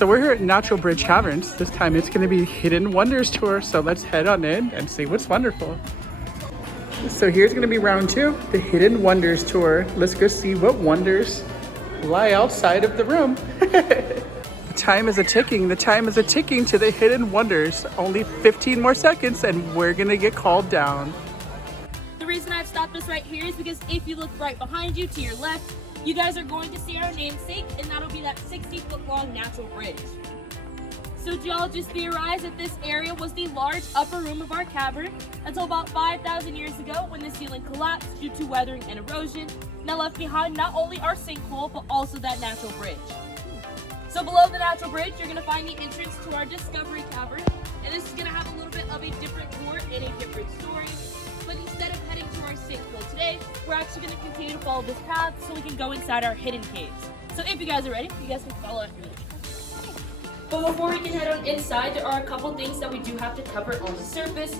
So we're here at Natural Bridge Caverns. This time it's going to be Hidden Wonders Tour. So let's head on in and see what's wonderful. So here's going to be round 2, the Hidden Wonders Tour. Let's go see what wonders lie outside of the room. The time is a-ticking. The time is a-ticking to the Hidden Wonders. Only 15 more seconds and we're going to get called down. The reason I've stopped us right here is because if you look right behind you to your left, you guys are going to see our namesake, and that'll be that 60-foot long natural bridge. So geologists theorize that this area was the large upper room of our cavern until about 5,000 years ago when the ceiling collapsed due to weathering and erosion, and that left behind not only our sinkhole, but also that natural bridge. So below the natural bridge, you're going to find the entrance to our discovery cavern, and this is going to have a little bit of a different tour and a different story. But instead of heading to our sinkhole today, we're actually going to continue to follow this path so we can go inside our hidden caves. So if you guys are ready, you guys can follow after me. But before we can head on inside, there are a couple things that we do have to cover on the surface.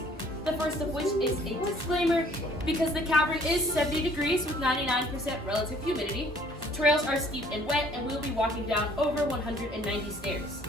The first of which is a disclaimer, because the cavern is 70 degrees with 99% relative humidity. Trails are steep and wet, and we'll be walking down over 190 stairs.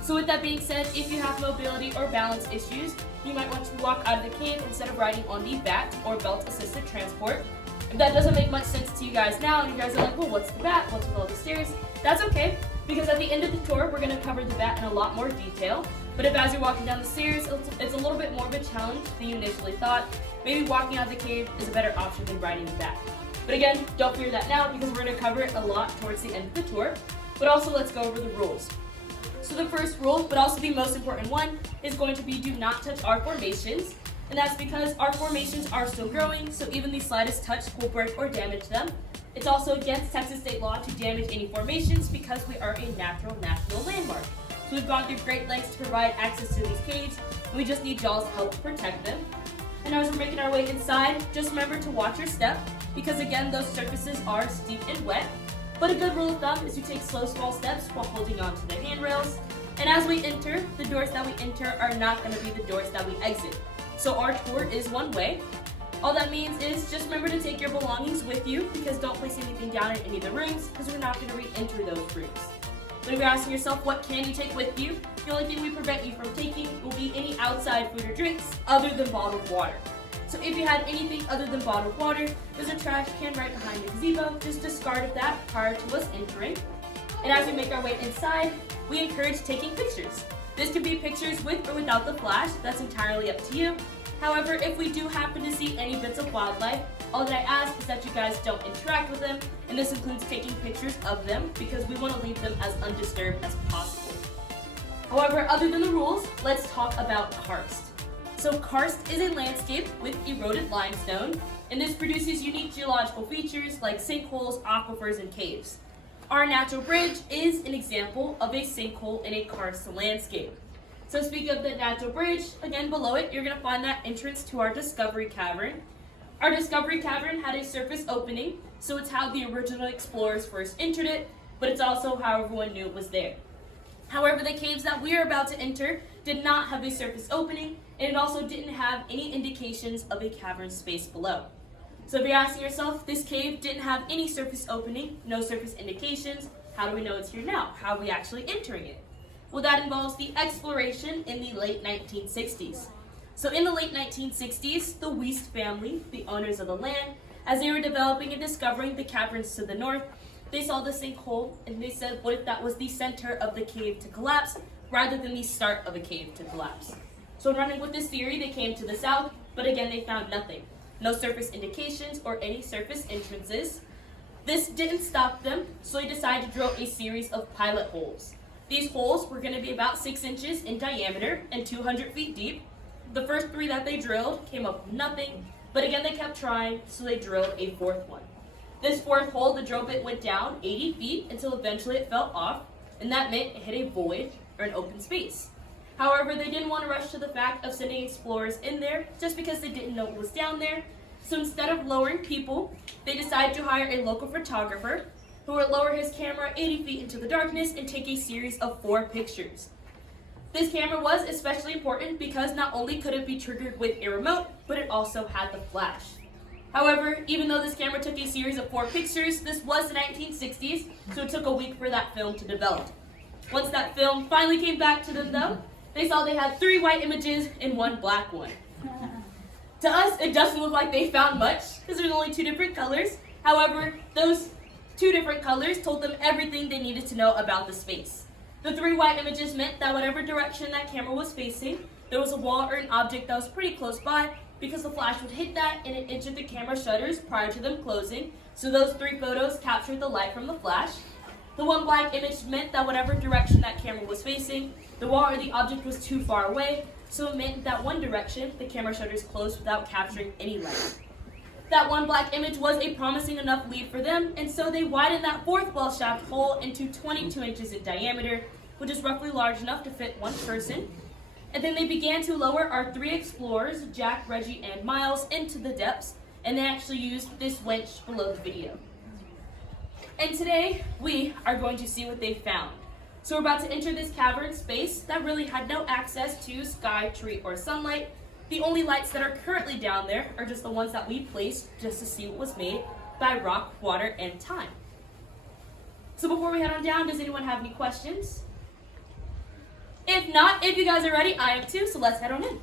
So with that being said, if you have mobility or balance issues, you might want to walk out of the cave instead of riding on the BAT or belt-assisted transport. If that doesn't make much sense to you guys now, and you guys are like, well, what's the BAT? What's with all the stairs? That's okay, because at the end of the tour, we're going to cover the BAT in a lot more detail. But if as you're walking down the stairs, it's a little bit more of a challenge than you initially thought, maybe walking out of the cave is a better option than riding the BAT. But again, don't fear that now, because we're going to cover it a lot towards the end of the tour. But also, let's go over the rules. So the first rule, but also the most important one, is going to be do not touch our formations. And that's because our formations are still growing, so even the slightest touch will break or damage them. It's also against Texas state law to damage any formations because we are a natural national landmark. So we've gone through great lengths to provide access to these caves, and we just need y'all's help to protect them. And as we're making our way inside, just remember to watch your step, because again, those surfaces are steep and wet. But a good rule of thumb is to take slow, small steps while holding on to the handrails. And as we enter, the doors that we enter are not going to be the doors that we exit. So our tour is one way. All that means is just remember to take your belongings with you, because don't place anything down in any of the rooms, because we're not going to re-enter those rooms. When you're asking yourself what can you take with you, the only thing we prevent you from taking will be any outside food or drinks other than bottled water. So if you had anything other than bottled water, there's a trash can right behind the gazebo. Just discard of that prior to us entering. And as we make our way inside, we encourage taking pictures. This could be pictures with or without the flash. That's entirely up to you. However, if we do happen to see any bits of wildlife, all that I ask is that you guys don't interact with them, and this includes taking pictures of them because we want to leave them as undisturbed as possible. However, other than the rules, let's talk about karst. So karst is a landscape with eroded limestone, and this produces unique geological features like sinkholes, aquifers, and caves. Our natural bridge is an example of a sinkhole in a karst landscape. So speaking of the natural bridge, again below it, you're going to find that entrance to our discovery cavern. Our discovery cavern had a surface opening, so it's how the original explorers first entered it, but it's also how everyone knew it was there. However, the caves that we are about to enter did not have a surface opening, and it also didn't have any indications of a cavern space below. So if you're asking yourself, this cave didn't have any surface opening, no surface indications, how do we know it's here now? How are we actually entering it? Well, that involves the exploration in the late 1960s. So in the late 1960s, the Wiest family, the owners of the land, as they were developing and discovering the caverns to the north, they saw the sinkhole and they said, what if that was the center of the cave to collapse rather than the start of a cave to collapse? So in running with this theory, they came to the south, but again, they found nothing. No surface indications or any surface entrances. This didn't stop them, so they decided to drill a series of pilot holes. These holes were going to be about 6 inches in diameter and 200 feet deep. The first 3 that they drilled came up with nothing, but again, they kept trying, so they drilled a 4th one. This 4th hole, the drill bit went down 80 feet until eventually it fell off, and that meant it hit a void or an open space. However, they didn't want to rush to the fact of sending explorers in there just because they didn't know what was down there. So instead of lowering people, they decided to hire a local photographer who would lower his camera 80 feet into the darkness and take a series of 4 pictures. This camera was especially important because not only could it be triggered with a remote, but it also had the flash. However, even though this camera took a series of 4 pictures, this was the 1960s, so it took a week for that film to develop. Once that film finally came back to them though, they saw they had 3 white images and 1 black one. To us, it doesn't look like they found much because there's only 2 different colors. However, those 2 different colors told them everything they needed to know about the space. The 3 white images meant that whatever direction that camera was facing, there was a wall or an object that was pretty close by because the flash would hit that and it entered the camera shutters prior to them closing. So those 3 photos captured the light from the flash. The 1 black image meant that whatever direction that camera was facing, the wall or the object was too far away, so it meant that one direction, the camera shutters closed without capturing any light. That 1 black image was a promising enough lead for them, and so they widened that 4th well shaft hole into 22 inches in diameter, which is roughly large enough to fit 1 person. And then they began to lower our 3 explorers, Jack, Reggie, and Miles, into the depths, and they actually used this winch below the video. And today, we are going to see what they found. So we're about to enter this cavern space that really had no access to sky, tree, or sunlight. The only lights that are currently down there are just the ones that we placed just to see what was made by rock, water, and time. So before we head on down, does anyone have any questions? If not, if you guys are ready, I am too, so let's head on in.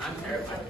I'm terrified.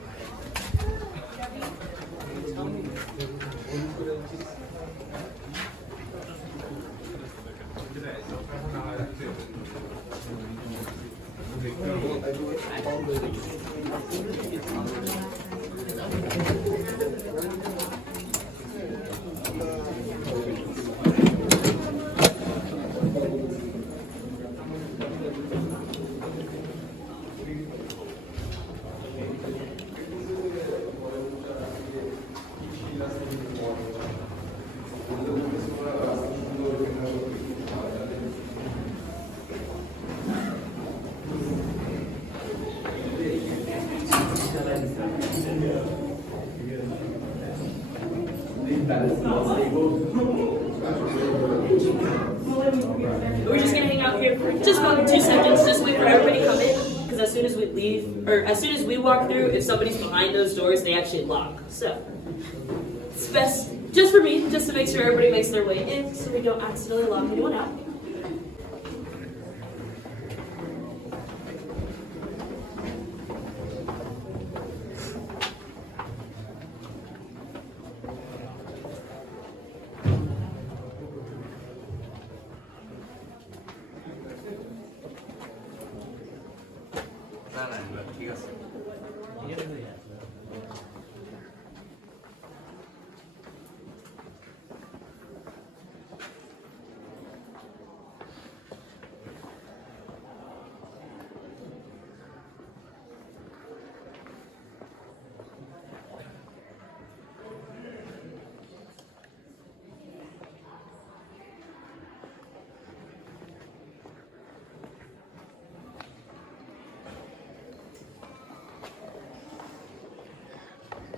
We're just gonna hang out here for just about 2 seconds, just wait for everybody to come in, because as soon as we leave, or as soon as we walk through, if somebody's behind those doors, they actually lock. So, it's best, just for me, just to make sure everybody makes their way in, so we don't accidentally lock anyone out.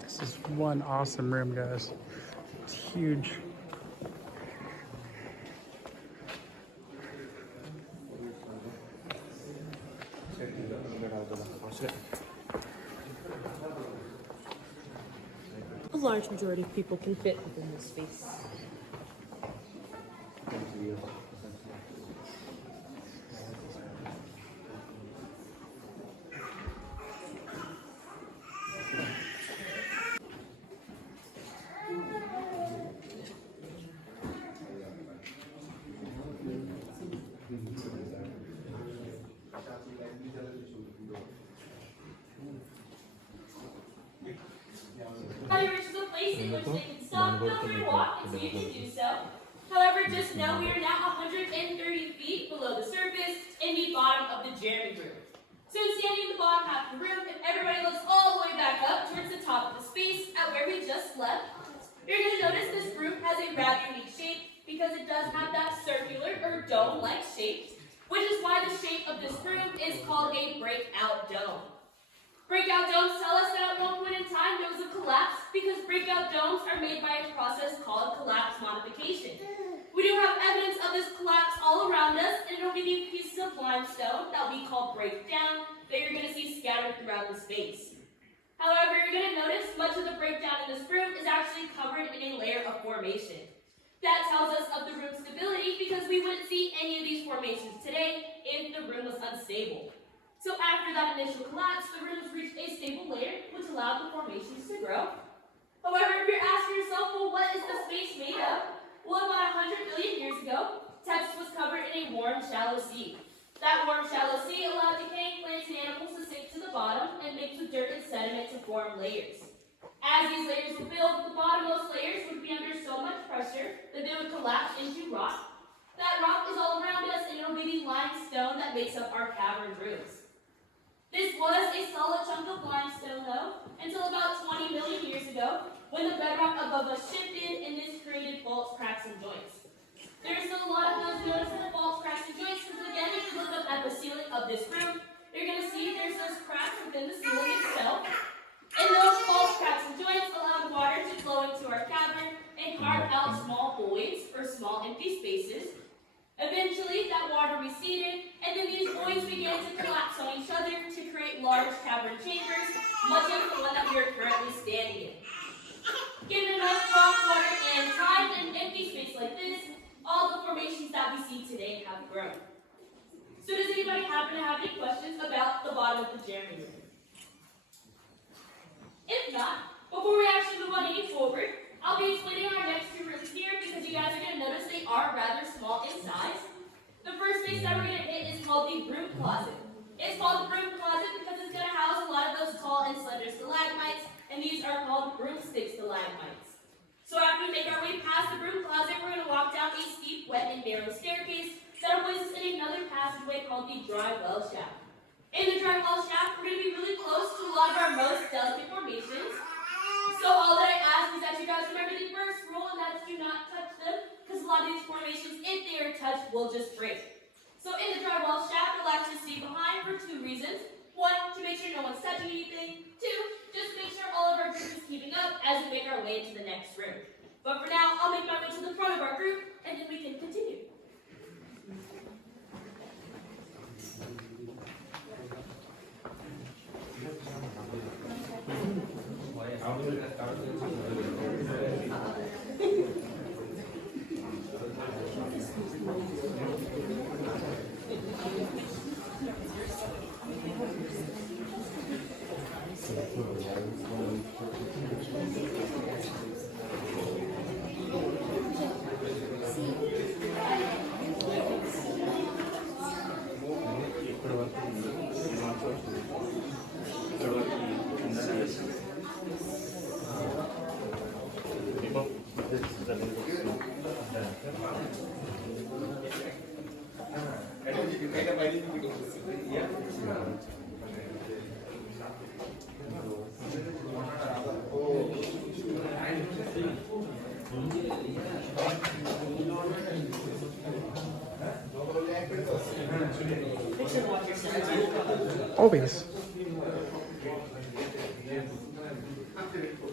This is one awesome room, guys. It's huge. A large majority of people can fit within this space. However, just know we are now 130 feet below the surface in the bottom of the Jeremy room. So standing in the bottom half of the room, if everybody looks all the way back up towards the top of the space at where we just left, you're going to notice this room has a rather unique shape because it does have that circular or dome-like shape, which is why the shape of this room is called a breakout dome. Breakout domes tell us that at one point in time there was a collapse because breakout domes are made by a process called collapse modification. We do have evidence of this collapse all around us, and it'll be these pieces of limestone that we call breakdown that you're going to see scattered throughout the space. However, you're going to notice much of the breakdown in this room is actually covered in a layer of formation. That tells us of the room's stability because we wouldn't see any of these formations today if the room was unstable. So after that initial collapse, the rooms reached a stable layer, which allowed the formations to grow. However, if you're asking yourself, well, what is the space made of? Well, about 100 million years ago, text was covered in a warm, shallow sea. That warm, shallow sea allowed decaying plants and animals to sink to the bottom and mix with dirt and sediment to form layers. As these layers would build, the bottommost layers would be under so much pressure that they would collapse into rock. That rock is all around us, and it'll be the limestone that makes up our cavern rooms. This was a solid chunk of limestone, though, until about 20 million years ago, when the bedrock above us shifted and this created faults, cracks, and joints. There's still a lot of those noticeable faults, cracks, and joints, because again, if you look up at the ceiling of this room, you're going to see there's those cracks within the ceiling itself. And those faults, cracks, and joints allowed water to flow into our cavern and carve out small voids or small empty spaces. Eventually, that water receded, and then these voids began to collapse on each other to create large cavern chambers, much like the one that we are currently standing in. Given enough rock, water, and time, an empty space like this, all the formations that we see today have grown. So does anybody happen to have any questions about the bottom of the Jeremy room? If not, before we actually move on any forward, I'll be explaining our next two rooms here because you guys are going to notice they are rather small in size. The first space that we're going to hit is called the Broom closet. It's called the Broom closet because it's going to house a lot of those tall and slender stalagmites, and these are called broomstick stalagmites. So after we make our way past the Broom closet, we're going to walk down a steep, wet, and narrow staircase that'll place us in another passageway called the dry well shaft. In the dry well shaft, we're going to be really close to a lot of our most delicate formations. So all that I ask is that you guys remember the first rule, and that's do not touch them, because a lot of these formations, if they are touched, will just break. So in the dry well shaft, we'll actually stay behind for two reasons. One, to make sure no one's touching anything. Two, just to make sure all of our group is keeping up as we make our way into the next room. But for now, I'll make my way to the front of our group, and then we can continue. Always.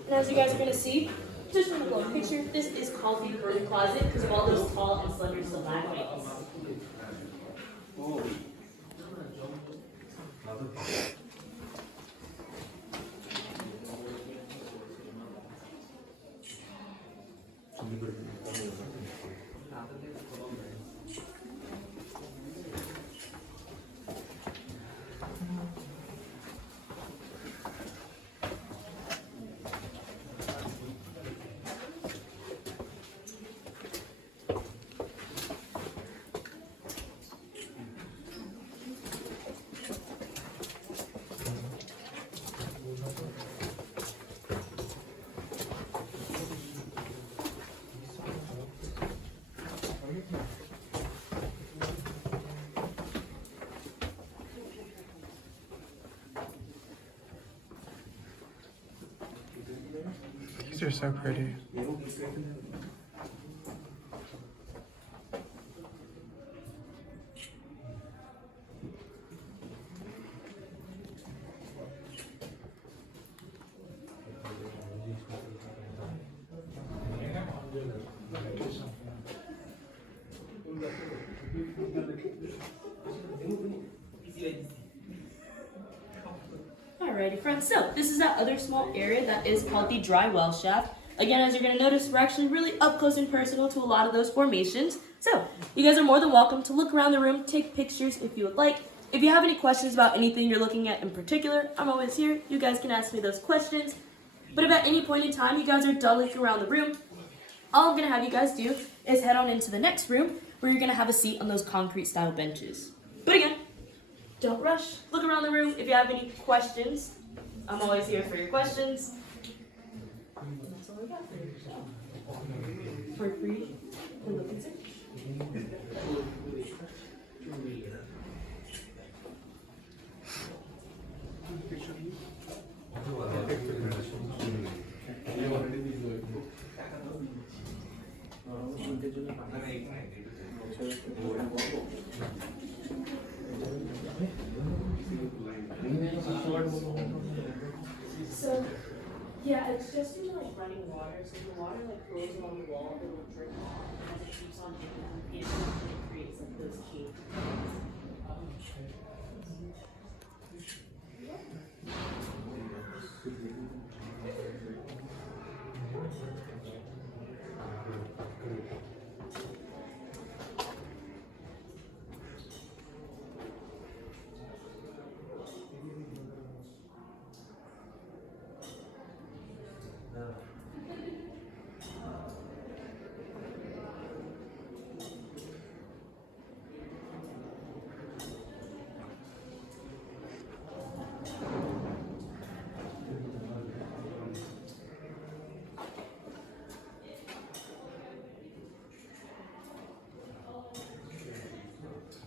And as you guys are going to see, just from the below picture, this is called the Broom closet because of all those tall and slender stalagmites. These are so pretty. Alrighty, friends. So this is that other small area that is called the dry well shaft. Again, as you're going to notice, we're actually really up close and personal to a lot of those formations. So, you guys are more than welcome to look around the room, take pictures if you would like. If you have any questions about anything you're looking at in particular, I'm always here. You guys can ask me those questions. But if at any point in time you guys are done looking around the room, all I'm going to have you guys do is head on into the next room where you're going to have a seat on those concrete style benches. But again, don't rush. Look around the room. If you have any questions, I'm always here for your questions. And that's all I got for you. So, for free, and look and see. So, yeah, it's just due to like running water. So if the water like flows along the wall, it will drip off as it keeps on dripping. It creates like those kinks.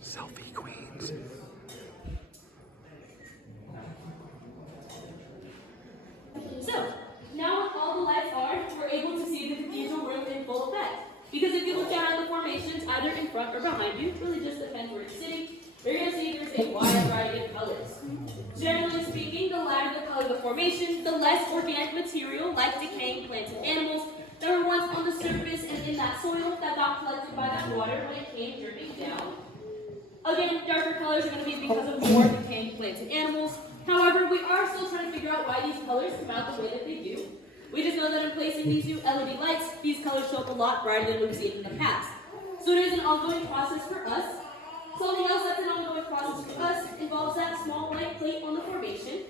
Selfie queens. So, now with all the lights on, we're able to see the cathedral room in full effect. Because if you look down at the formations, either in front or behind you, it really just depends where you're sitting, you're going to see there's a wide variety of colors. Generally speaking, the lighter the color of the formation, the less organic material, like decaying plants and animals, that were once on the surface and in that soil that got collected by that water when it came dripping down. Again, darker colors are going to be because of more decaying plants and animals. However, we are still trying to figure out why these colors come out the way that they do. We just know that in placing these new LED lights, these colors show up a lot brighter than we've seen in the past. So it is an ongoing process for us. Something else that's an ongoing process for us involves that small white plate on the formation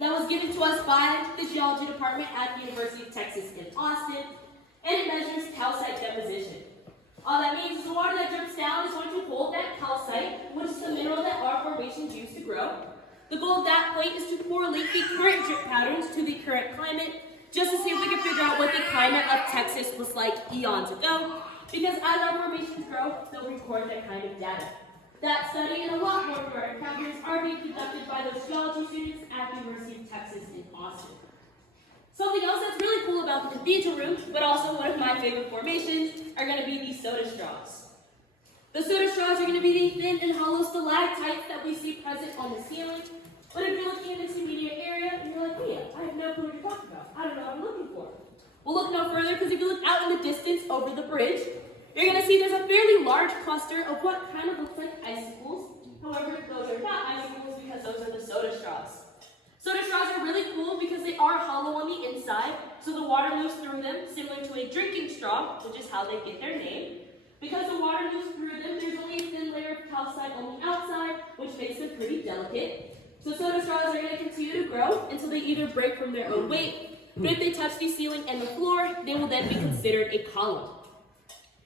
that was given to us by the geology department at the University of Texas in Austin, and it measures calcite deposition. All that means is the water that drips down is going to hold that calcite, which is the mineral that our formations use to grow. The goal of that plate is to correlate the current drip patterns to the current climate, just to see if we can figure out what the climate of Texas was like eons ago, because as our formations grow, they'll record that kind of data. That study and a lot more of our caverns are being conducted by those geology students at the University of Texas in Austin. Something else that's really cool about the cathedral room, but also one of my favorite formations, are going to be these soda straws. The soda straws are going to be the thin and hollow stalactites that we see present on the ceiling. But if you're looking in this immediate area and you're like, yeah, I have no clue what you're talking about. I don't know what I'm looking for. Well, look no further, because if you look out in the distance over the bridge, you're going to see there's a fairly large cluster of what kind of looks like icicles. However, those are not icicles because those are the soda straws. Soda straws are really cool because they are hollow on the inside, so the water moves through them, similar to a drinking straw, which is how they get their name. Because the water moves through them, there's only a thin layer of calcite on the outside, which makes them pretty delicate. So soda straws are going to continue to grow until they either break from their own weight, but if they touch the ceiling and the floor, they will then be considered a column.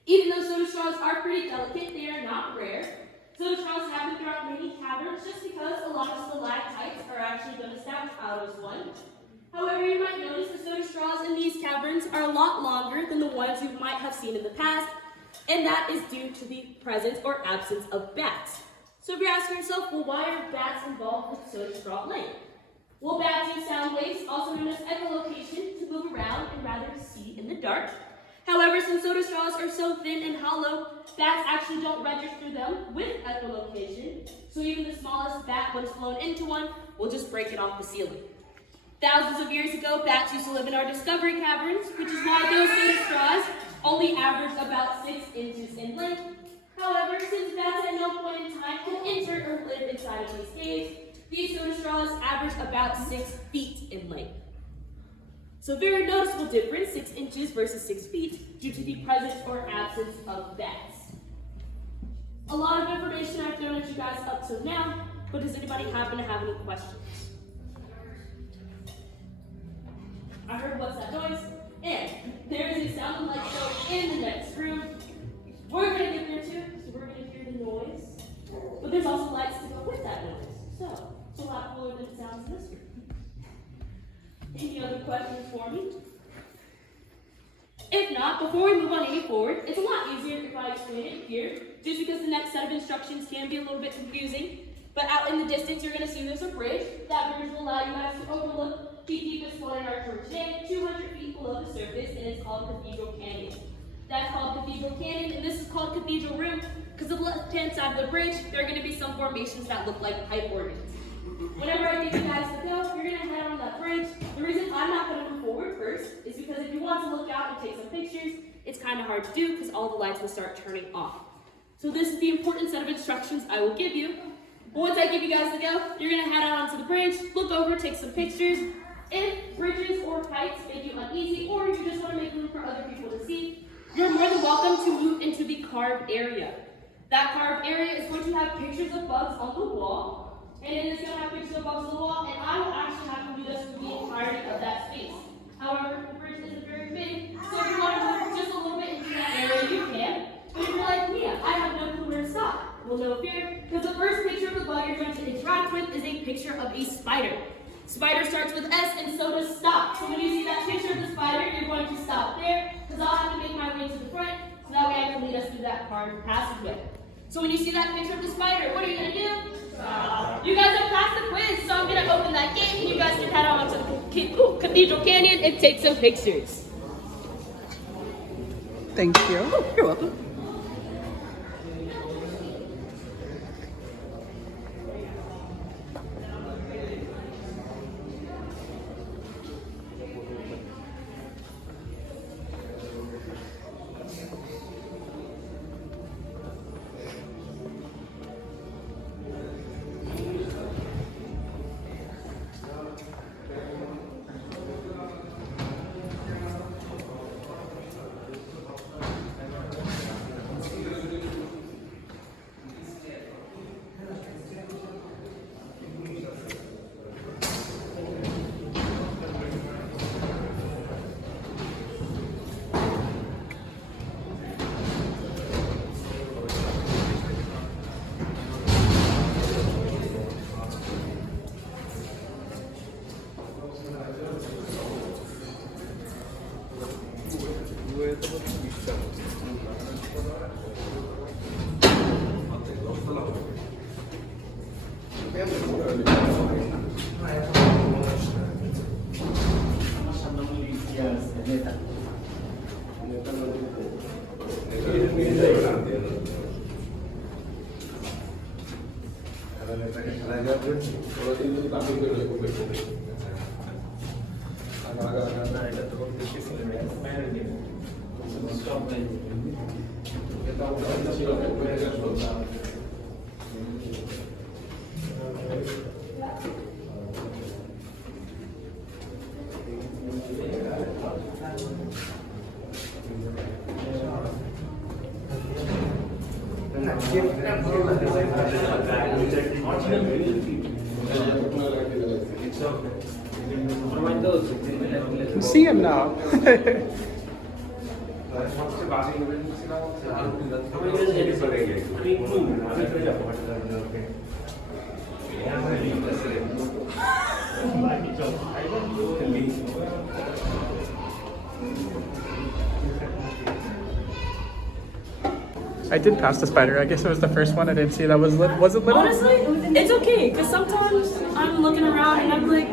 Even though soda straws are pretty delicate, they are not rare. Soda straws happen throughout many caverns just because a lot of stalactites are actually going to stack out as one. However, you might notice the soda straws in these caverns are a lot longer than the ones you might have seen in the past, and that is due to the presence or absence of bats. So if you're asking yourself, well, why are bats involved with soda straw length? Well, bats use sound waves, also known as echolocation, to move around and rather see in the dark. However, since soda straws are so thin and hollow, bats actually don't register them with echolocation, so even the smallest bat, when flown into one, will just break it off the ceiling. Thousands of years ago, bats used to live in our discovery caverns, which is why those soda straws only average about 6 inches in length. However, since bats at no point in time can enter or live inside of these caves, these soda straws average about 6 feet in length. So very noticeable difference, 6 inches versus 6 feet, due to the presence or absence of beds. A lot of information I've thrown at you guys up till now, but does anybody happen to have any questions? I heard what's that noise, and there is a sound like show in the next room. We're gonna get there too, so we're gonna hear the noise, but there's also lights to go with that noise, so it's a lot cooler than it sounds in this room. Any other questions for me? If not, before we move on any forward, it's a lot easier if I explain it here, just because the next set of instructions can be a little bit confusing. But out in the distance, you're going to see there's a bridge. That bridge will allow you guys to overlook the deepest point in our tour today, 200 feet below the surface, and it's called Cathedral Canyon. That's called Cathedral Canyon, and this is called Cathedral Room, because on the left-hand side of the bridge, there are going to be some formations that look like pipe organs. Whenever I give you guys the go, you're going to head on that bridge. The reason I'm not going to move forward first is because if you want to look out and take some pictures, it's kind of hard to do because all the lights will start turning off. So this is the important set of instructions I will give you. But once I give you guys the go, you're going to head out onto the bridge, look over, take some pictures. If bridges or heights make you uneasy, or you just want to make room for other people to see, you're more than welcome to move into the carved area. That carved area is going to have pictures of bugs on the wall. And it is going to have pictures of bugs on the wall, and I will actually have to do this for the entirety of that space. However, the bridge isn't very big, so if you want to move just a little bit into that area, you can. But if you're like me, I have no clue where to stop. Well, no fear, because the first picture of the bug you're going to interact with is a picture of a spider. Spider starts with S, and so does stop. So when you see that picture of the spider, you're going to stop there, because I'll have to make my way to the front, so that way I can lead us through that carved passageway. So when you see that picture of the spider, what are you going to do? Stop. You guys have passed the quiz, so I'm going to open that gate, and you guys can head on to the Cathedral Canyon and take some pictures. Thank you. Oh, you're welcome. See him now. I did pass the spider. I guess it was the first one. I didn't see that was it little. Honestly, it's okay, because sometimes I'm looking around and I'm like,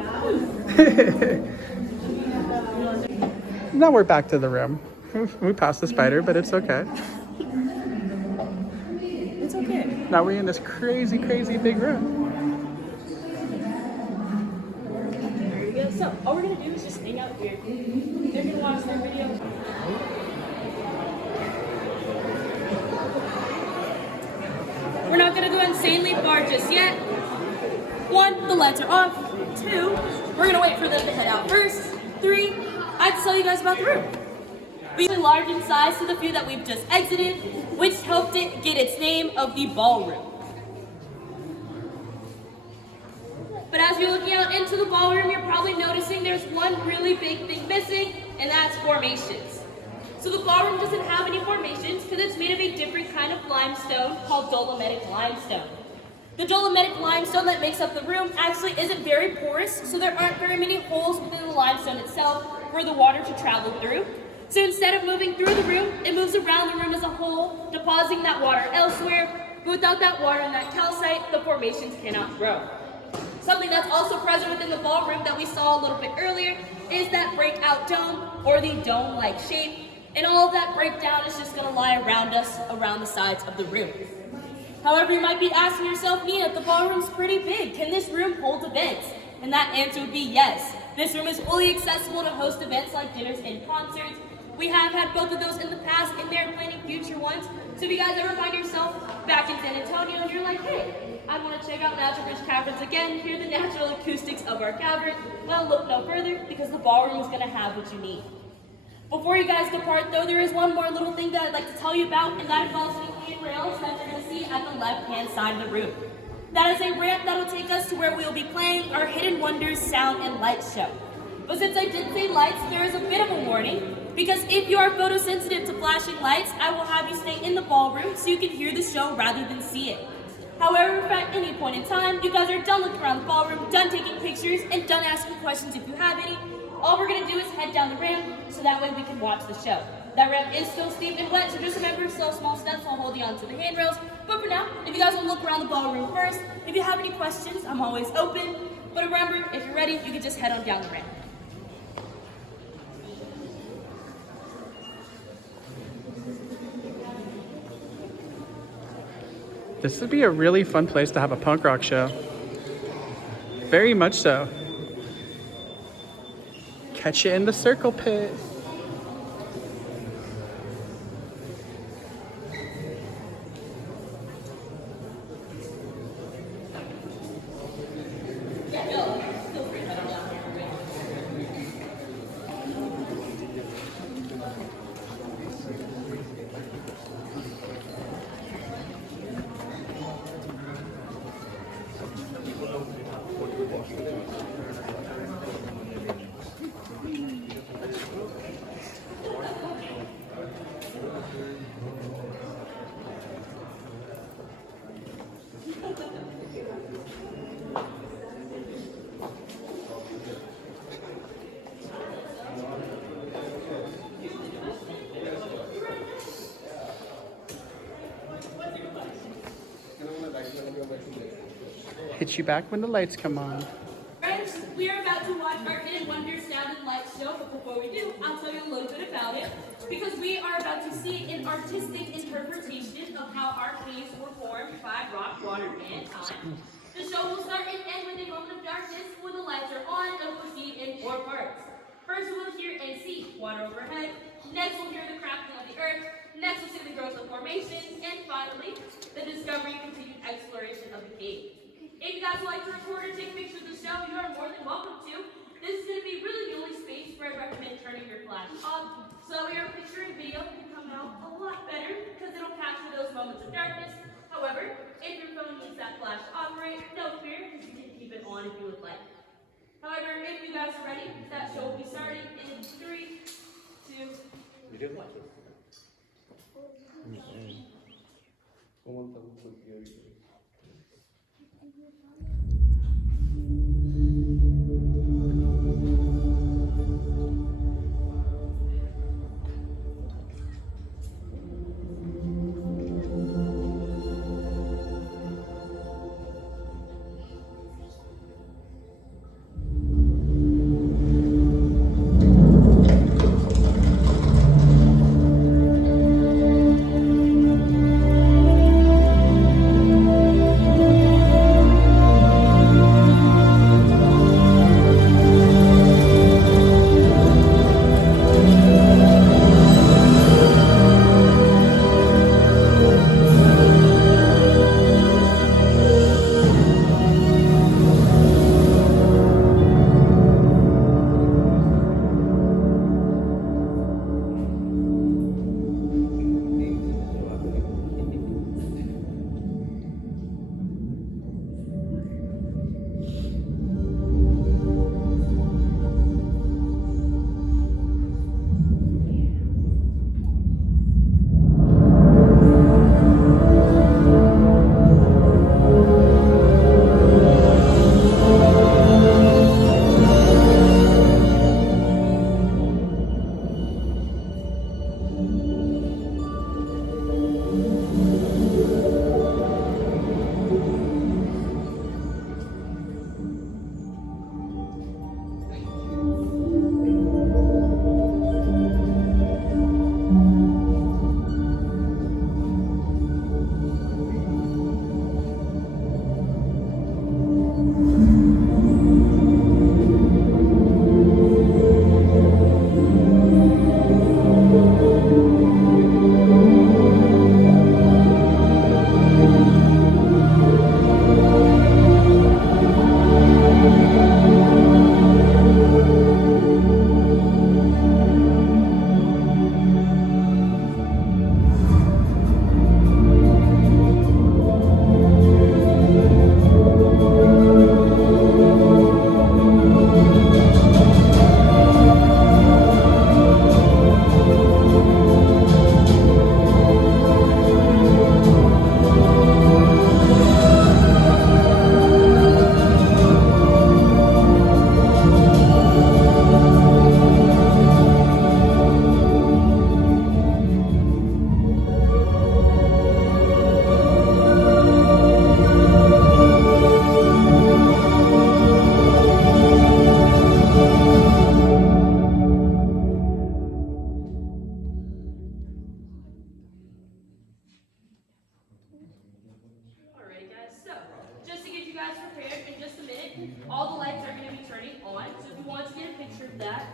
Now we're back to the room. We passed the spider, but it's okay. it's okay. Now we're in this crazy, crazy big room. There you go. So, all we're going to do is just hang out here. They're going to watch their video. We're not going to go insanely far just yet. 1, the lights are off. 2, we're going to wait for them to head out first. 3, I have to tell you guys about the room. We are large in size to the view that we've just exited, which helped it get its name of the ballroom. But as you're looking out into the ballroom, you're probably noticing there's one really big thing missing, and that's formations. So the ballroom doesn't have any formations because it's made of a different kind of limestone called dolomitic limestone. The dolomitic limestone that makes up the room actually isn't very porous, so there aren't very many holes within the limestone itself for the water to travel through. So instead of moving through the room, it moves around the room as a whole, depositing that water elsewhere. But without that water and that calcite, the formations cannot grow. Something that's also present within the ballroom that we saw a little bit earlier is that breakout dome, or the dome-like shape. And all of that breakdown is just going to lie around us, around the sides of the room. However, you might be asking yourself, Nina, the ballroom's pretty big. Can this room hold events? And that answer would be yes. This room is fully accessible to host events like dinners and concerts. We have had both of those in the past, and they're planning future ones. So if you guys ever find yourself back in San Antonio and you're like, hey, I want to check out Natural Bridge Caverns again, hear the natural acoustics of our cavern, well, look no further because the ballroom is going to have what you need. Before you guys depart, though, there is one more little thing that I'd like to tell you about, and that involves the handrails that you're going to see at the left-hand side of the room. That is a ramp that will take us to where we will be playing our Hidden Wonders Sound and Light Show. But since I did say lights, there is a bit of a warning, because if you are photosensitive to flashing lights, I will have you stay in the ballroom so you can hear the show rather than see it. However, if at any point in time you guys are done looking around the ballroom, done taking pictures, and done asking questions if you have any, all we're going to do is head down the ramp so that way we can watch the show. That ramp is still steep and wet, so just remember, slow small steps while holding on to the handrails. But for now, if you guys want to look around the ballroom first, if you have any questions, I'm always open. But remember, if you're ready, you can just head on down the ramp. This would be a really fun place to have a punk rock show. Very much so. Catch you in the circle pit. Hit you back when the lights come on. Friends, we are about to watch our Hidden Wonders Sound and Light show, but before we do, I'll tell you a little bit about it, because we are about to see an artistic interpretation of how our caves were formed by rock, water, and time. The show will start and end with a moment of darkness when the lights are on and will proceed in 4 parts. First, we'll hear and see water overhead. Next, we'll hear the cracking of the earth. Next, we'll see the growth of formations. And finally, the discovery and continued exploration of the cave. If you guys would like to record or take pictures of the show, you are more than welcome to. This is going to be really the only space where I recommend turning your flash off. So your picture and video can come out a lot better because it'll capture those moments of darkness. However, if your phone needs that flash to operate, no fear, because you can keep it on if you would like. However, if you guys are ready, that show will be starting in 3, 2, 1. that.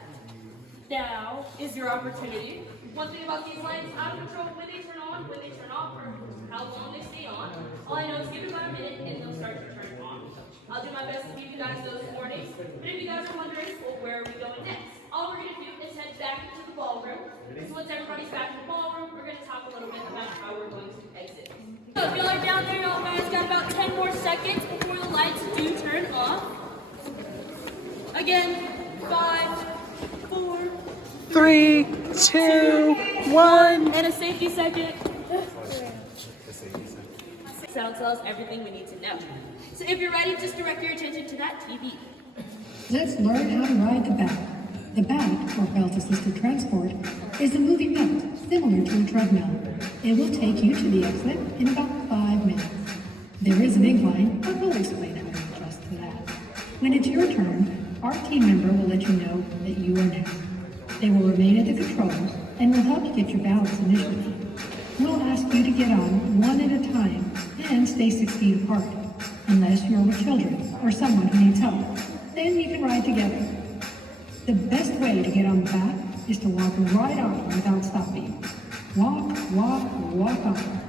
Now is your opportunity. One thing about these lights, I don't control when they turn on, when they turn off, or how long they stay on. All I know is give it about a minute and they'll start to turn on. I'll do my best to give you guys those warnings. But if you guys are wondering, well, where are we going next? All we're going to do is head back into the ballroom. So once everybody's back in the ballroom, we're going to talk a little bit about how we're going to exit. So if you're like down there, y'all guys got about 10 more seconds before the lights do turn off. Again, 5, 4, 3, 2, 1. and a safety second. Sound tells us everything we need to know. So if you're ready, just direct your attention to that TV. Let's learn how to ride the bat. The bat, or belt-assisted transport, is a moving belt similar to a treadmill. It will take you to the exit in about 5 minutes. There is an incline, but we'll explain how to adjust to that. When it's your turn, our team member will let you know that you are next. They will remain at the controls and will help you get your balance initially. We'll ask you to get on one at a time and stay 6 feet apart, unless you're with children or someone who needs help. Then you can ride together. The best way to get on the bat is to walk right on without stopping. Walk, walk, walk on.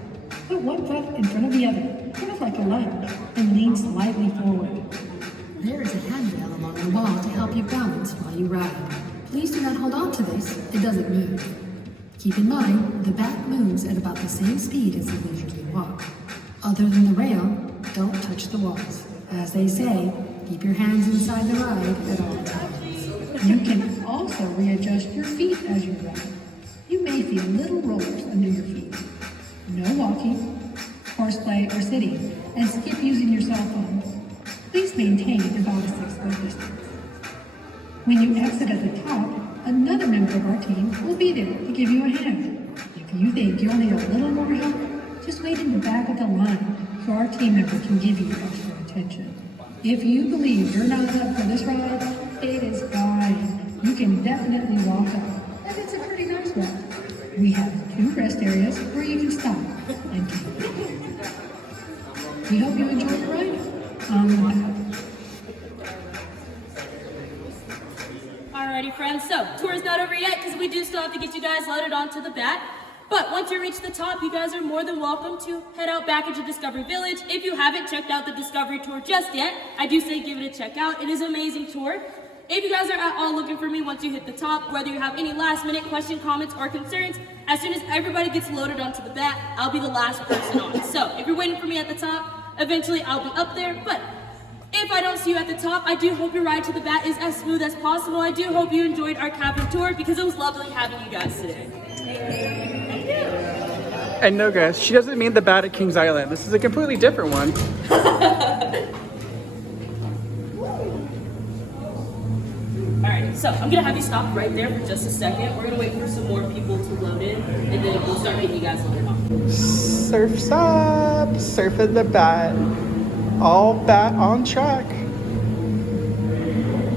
Put one foot in front of the other, kind of like a lunge, and lean slightly forward. There is a handrail along the wall to help you balance while you ride. Please do not hold on to this, it doesn't move. Keep in mind, the bat moves at about the same speed as you leisurely walk. Other than the rail, don't touch the walls. As they say, keep your hands inside the ride at all times. You can also readjust your feet as you ride. You may feel little rollers under your feet. No walking, horseplay, or sitting, and skip using your cell phone. Please maintain about a 6-foot distance. When you exit at the top, another member of our team will be there to give you a hand. If you think you'll need a little more help, just wait in the back of the line so our team member can give you extra attention. If you believe you're not up for this ride, it is fine. You can definitely walk up, and it's a pretty nice walk. We have 2 rest areas where you can stop and take a picture. We hope you enjoy the ride on the bat. Alrighty friends, so tour's not over yet because we do still have to get you guys loaded onto the bat. But once you reach the top, you guys are more than welcome to head out back into Discovery Village. If you haven't checked out the Discovery Tour just yet, I do say give it a check out. It is an amazing tour. If you guys are at all looking for me once you hit the top, whether you have any last minute question, comments, or concerns, as soon as everybody gets loaded onto the bat, I'll be the last person on. So if you're waiting for me at the top, eventually I'll be up there. But if I don't see you at the top, I do hope your ride to the bat is as smooth as possible. I do hope you enjoyed our Cavern tour because it was lovely having you guys today. And no, guys, she doesn't mean the bat at Kings Island. This is a completely different one. Alright, so I'm gonna have you stop right there for just a second. We're gonna wait for some more people to load in, and then we'll start getting you guys loaded on. Surf's up, surfing the bat. All bat on track.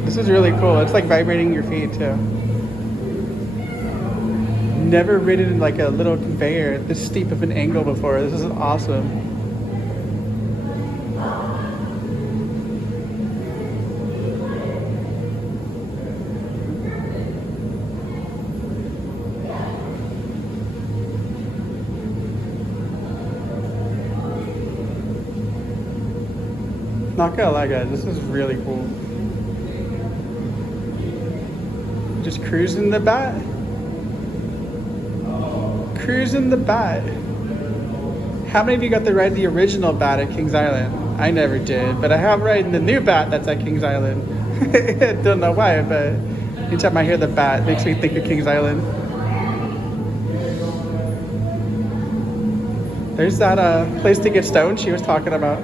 This is really cool. It's like vibrating your feet too. Never ridden like a little conveyor this steep of an angle before. This is awesome. Not gonna lie, guys, this is really cool. Just cruising the bat. Cruising the bat. How many of you got to ride the original bat at Kings Island? I never did, but I have ridden the new bat that's at Kings Island. I don't know why, but anytime I hear the bat, it makes me think of Kings Island. There's that place to get stoned she was talking about.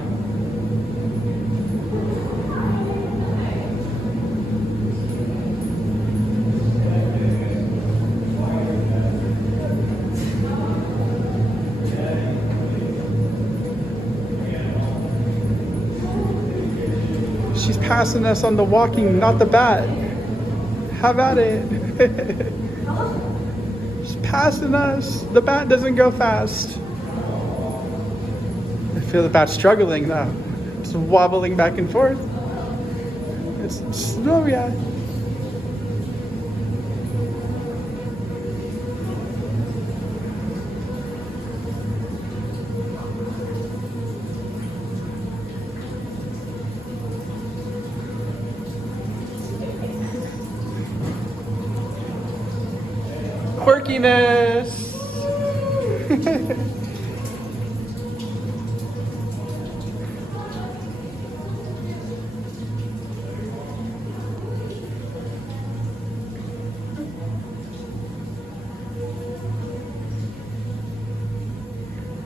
She's passing us on the walking, not the bat. How about it? She's passing us. The bat doesn't go fast. I feel the bat struggling though. It's wobbling back and forth. It's slow, yeah. quirkiness.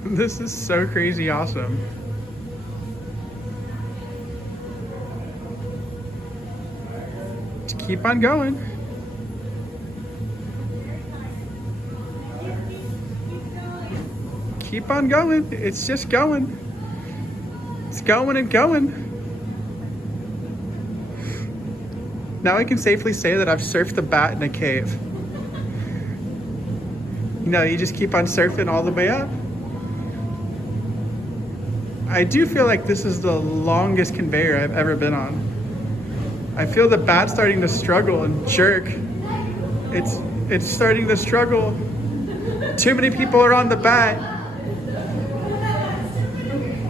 This is so crazy awesome. Just keep on going. Keep on going. It's just going. It's going and going. Now I can safely say that I've surfed the bat in a cave. You know, you just keep on surfing all the way up. I do feel like this is the longest conveyor I've ever been on. I feel the bat starting to struggle and jerk. It's starting to struggle. Too many people are on the bat.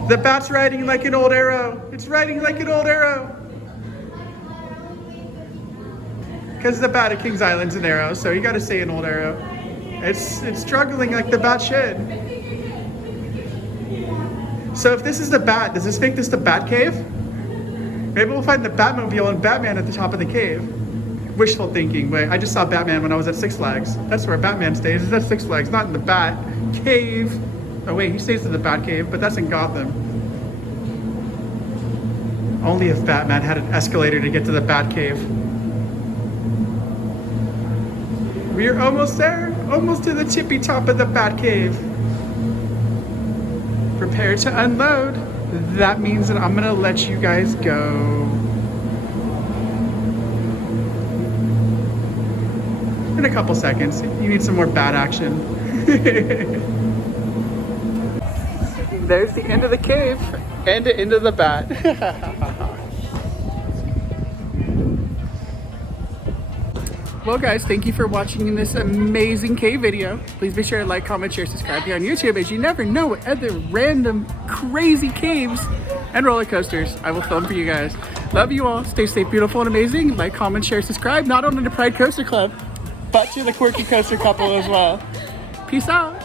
The bat's riding like an old arrow. It's riding like an old arrow. Because the bat at Kings Island's an arrow, so you gotta say an old arrow. It's struggling like the bat should. So if this is the bat, does this make this the Bat Cave? Maybe we'll find the Batmobile and Batman at the top of the cave. Wishful thinking. Wait, I just saw Batman when I was at Six Flags. That's where Batman stays, is at Six Flags, not in the Bat Cave. Oh wait, he stays in the Bat Cave, but that's in Gotham. Only if Batman had an escalator to get to the Bat Cave. We're almost there, almost to the tippy top of the Bat Cave. Prepare to unload. That means that I'm gonna let you guys go. In a couple seconds. You need some more bat action. There's the end of the cave and the end of the bat. Well guys, thank you for watching this amazing cave video. Please be sure to like, comment, share, subscribe here on YouTube, as you never know what other random crazy caves and roller coasters I will film for you guys. Love you all. Stay safe, beautiful, and amazing. Like, comment, share, subscribe, not only to Pride Coaster Club, but to the Quirky Coaster couple as well. Peace out.